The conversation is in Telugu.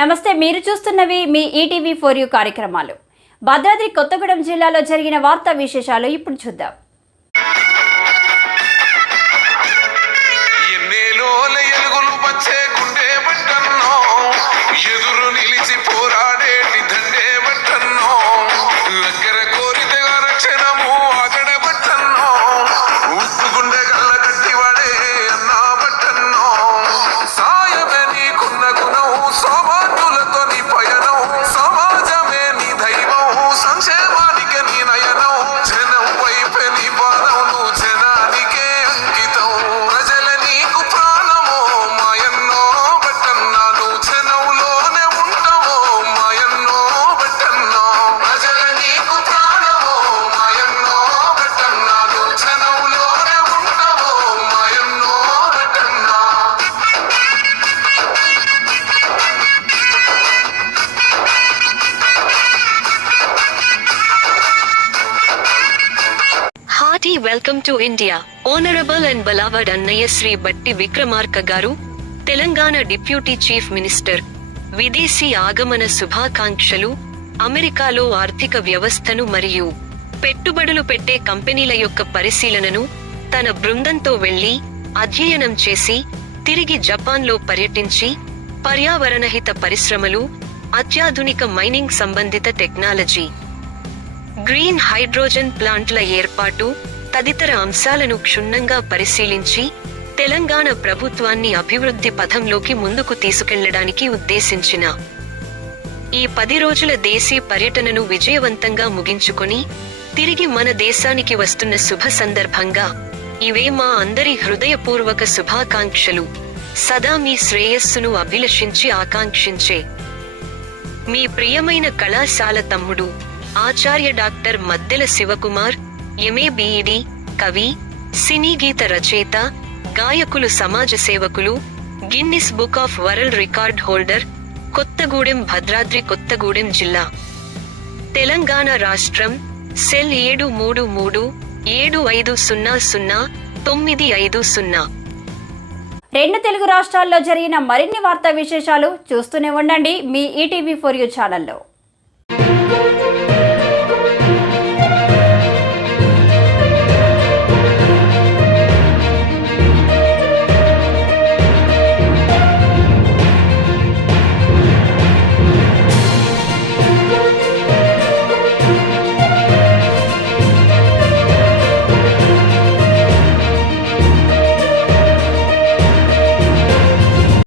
నమస్తే, మీరు చూస్తున్నవి మీ ఈటీవీ ఫర్ యూ కార్యక్రమాలు. భద్రాద్రి కొత్తగూడెం జిల్లాలో జరిగిన వార్తా విశేషాలు ఇప్పుడు చూద్దాం. Welcome to India. Honorable and beloved Annaya Sri Batti Vikramarka Garu, Telangana Deputy Chief Minister, Videsi Agamana Subhakankshulu, అమెరికాలో ఆర్థిక వ్యవస్థను మరియు పెట్టుబడులు పెట్టే కంపెనీల యొక్క పరిశీలనను తన బృందంతో వెళ్లి అధ్యయనం చేసి తిరిగి జపాన్లో పర్యటించి పర్యావరణహిత పరిశ్రమలు, అత్యాధునిక మైనింగ్ సంబంధిత టెక్నాలజీ, గ్రీన్ హైడ్రోజన్ ప్లాంట్ల ఏర్పాటు తదితర అంశాలను క్షుణ్ణంగా పరిశీలించి తెలంగాణ ప్రభుత్వాన్ని అభివృద్ధి పథంలోకి ముందుకు తీసుకెళ్లడానికి ఉద్దేశించిన ఈ 10 రోజుల దేశీ పర్యటనను విజయవంతంగా ముగించుకొని తిరిగి మన దేశానికి వస్తున్న శుభ సందర్భంగా ఇవే మా అందరి హృదయపూర్వక శుభాకాంక్షలు. సదా మీ శ్రేయస్సును అభిలషించి ఆకాంక్షించే మీ ప్రియమైన కళాశాల తమ్ముడు ఆచార్య డాక్టర్ మద్దెల శివకుమార్, ఎంఏ బిఈడి, కవి, సినీ గీత రచయిత, గాయకులు, సమాజ సేవకులు, Guinness book of world record holder, Kothagudem, Bhadradri Kothagudem జిల్లా, తెలంగాణ రాష్ట్రం. సెల్ 7337500950. రెండు తెలుగు రాష్ట్రాల్లో జరిగిన మరిన్ని వార్తా విశేషాలు చూస్తూనే ఉండండి మీ ఈటీవీ ఫర్ యూ ఛానల్లో.